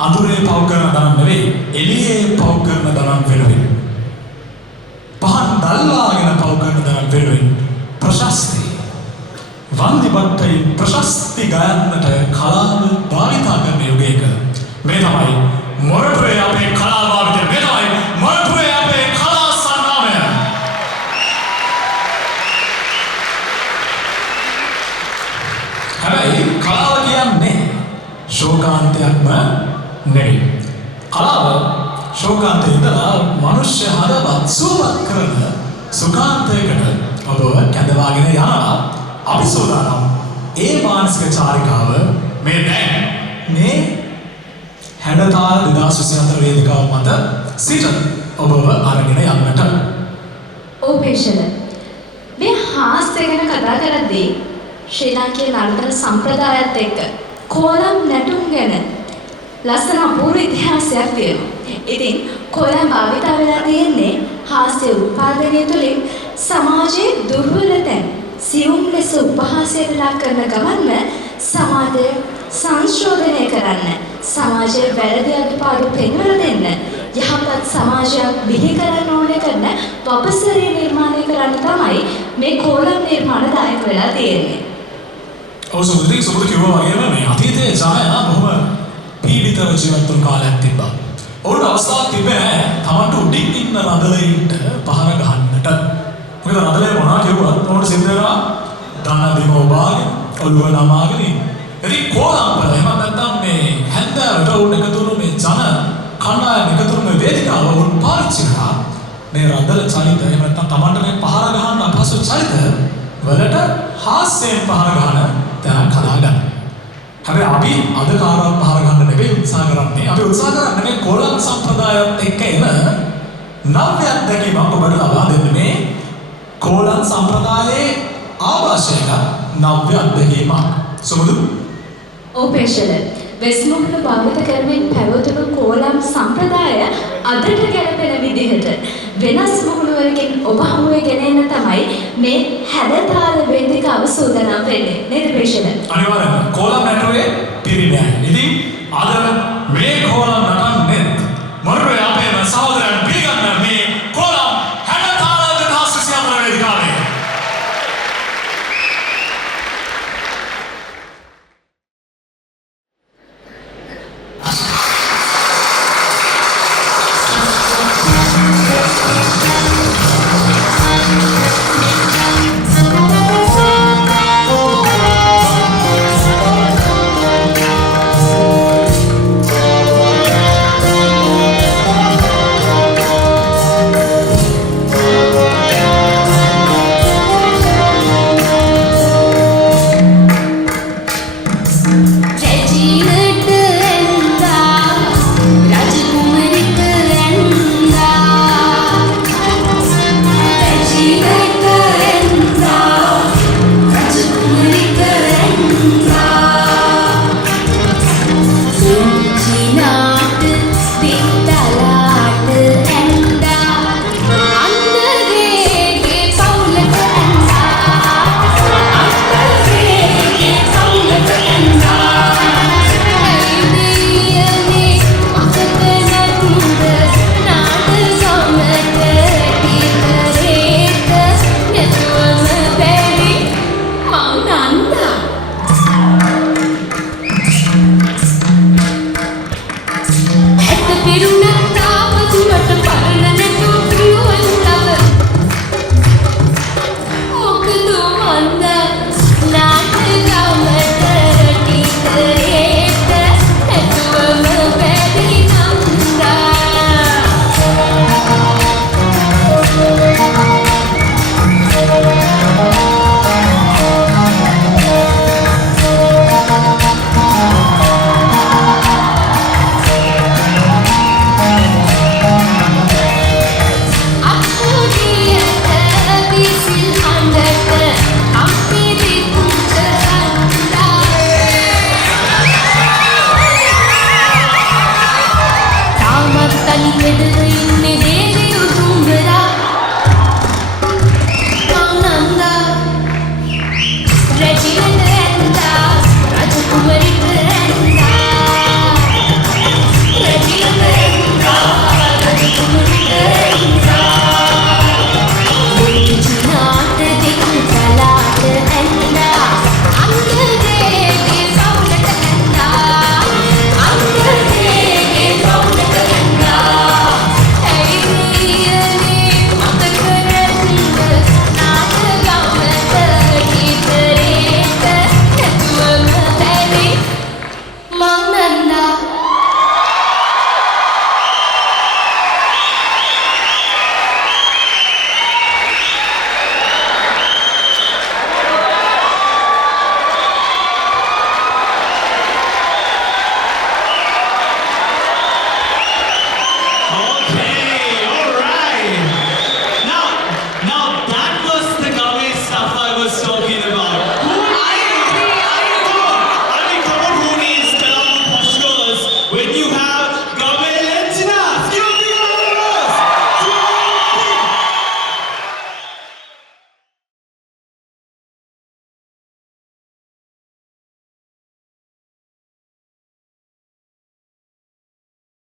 අඳුරේ පව කරන දරම් නෙවෙයි එළියේ පව කරන දරම් වෙනුවෙන් පහන් දල්වාගෙන පව කරන දරම් වෙනුවෙන් ප්‍රශස්ති වන්දිබට්ටයි ප්‍රශස්ති ගයන්නට කලාව භාවිතා කරන යුගයක මේ තමයි මොරටුවේ අපේ කලා භාවිතය මේ තමයි මොරටුවේ අපේ කලා සංග්‍රාමය හැබැයි කලාව කියන්නේ ශෝකාන්තයක්ම නෙවෙයි. කලාව ශෝකාන්තයේ ඉඳලා මනුෂ්‍ය හදවත් සුවපත් කරන සුඛාන්තයකට ඔබ කැඳවාගෙන යනවා. අපි සෝදානම් ඒ මානසික චාරිකාව මේ දැන් මේ හැඩතාල 2024 වේදිකාව මත සිට ඔබව අරගෙන යන්නට. ඕපේෂණ මේ හාස්‍ය ගැන කතා කරද්දී ශ්‍රී ලාංකේය නර්තන සම්ප්‍රදායත් එක්ක කෝලම් නැටුම් ගැන ලස්සන අපූර්ව ඉතිහාසයක් තියෙනවා. ඉතින් කෝලම් භාවිතා වෙලා තියෙන්නේ හාස්‍ය උත්පාදනය තුළින් සමාජයේ දුර්වල තැන් සියුම් ලෙස උපහාසයට ලක් කරන ගමන්ම සමාජය සංශෝධනය කරන්න, සමාජයේ වැරදි අඩුපාඩු පෙන්වලා දෙන්න, යහපත් සමාජයක් බිහි කරන්න ඕනේ කරන වපසරිය නිර්මාණය කරන්න තමයි මේ කෝලම් නිර්මාණ දායක වෙලා තියෙන්නේ. ඔව් සුබුදේ කිව්වා වගේම මේ අතීතයේ ජනයා බොහොම පීඩිතව ජීවත් වුණු කාලයක් තිබ්බා. ඔවුන්ට අවස්ථාවක් තිබ්බේ නැහැ තමන්ට උඩින් ඉන්න රදලෙයින්ට පහර ගහන්නට. මොකද රදලේ මොනවා කිව්වත් උන්ට සිද්ධ වෙනවා දන බිම ඔබාගෙන ඔළුව නමාගෙන ඉන්න. ඉතින් කෝලම් වල එහෙම නැත්නම් මේ හැන්දෑවට උන් එකතු වුණු මේ ජන කණ්ඩායම එකතු වුණු වේදිකාව උන් පාවිච්චි කරා මේ රදල චරිත එහෙම නැත්නම් තමන්ට මේ පහර ගහන්න අපහසු චරිත වලට හාස්‍යයෙන් පහර ගන්න තැනක් හදාගන්න. හැබැයි අපි අද කාරණා පහර ගන්න නෙවෙයි උත්සාහ කරන්නේ. අපි උත්සාහ කරන්නේ මේ කෝලම් සම්ප්‍රදායත් එක්ක එන නව්‍ය අත්දැකීමක් ඔබට ලබා දෙන්න මේ කෝලම් සම්ප්‍රදායේ ආభాෂයක නව්‍ය අත්දැකීමක්. සමුදු ඕපේෂණ වෙස්මුහුණු භාවිත කරමින් පැවතුණු කෝලම් සම්ප්‍රදාය අදට ගැලපෙන විදිහට වෙනස් මුහුණුවරකින් ඔබ හමුවේ ගෙනෙන්න තමයි මේ හැඩතාල වේදිකාව සූදානම් වෙන්නේ නේද පේෂණ? අනිවාර්යයෙන්ම කෝලම් නැටුවේ පිරිනැයි. ඉතින් අද මේ කෝලම් නටන්නේ මොරටුවේ අපේ සහෝදරයා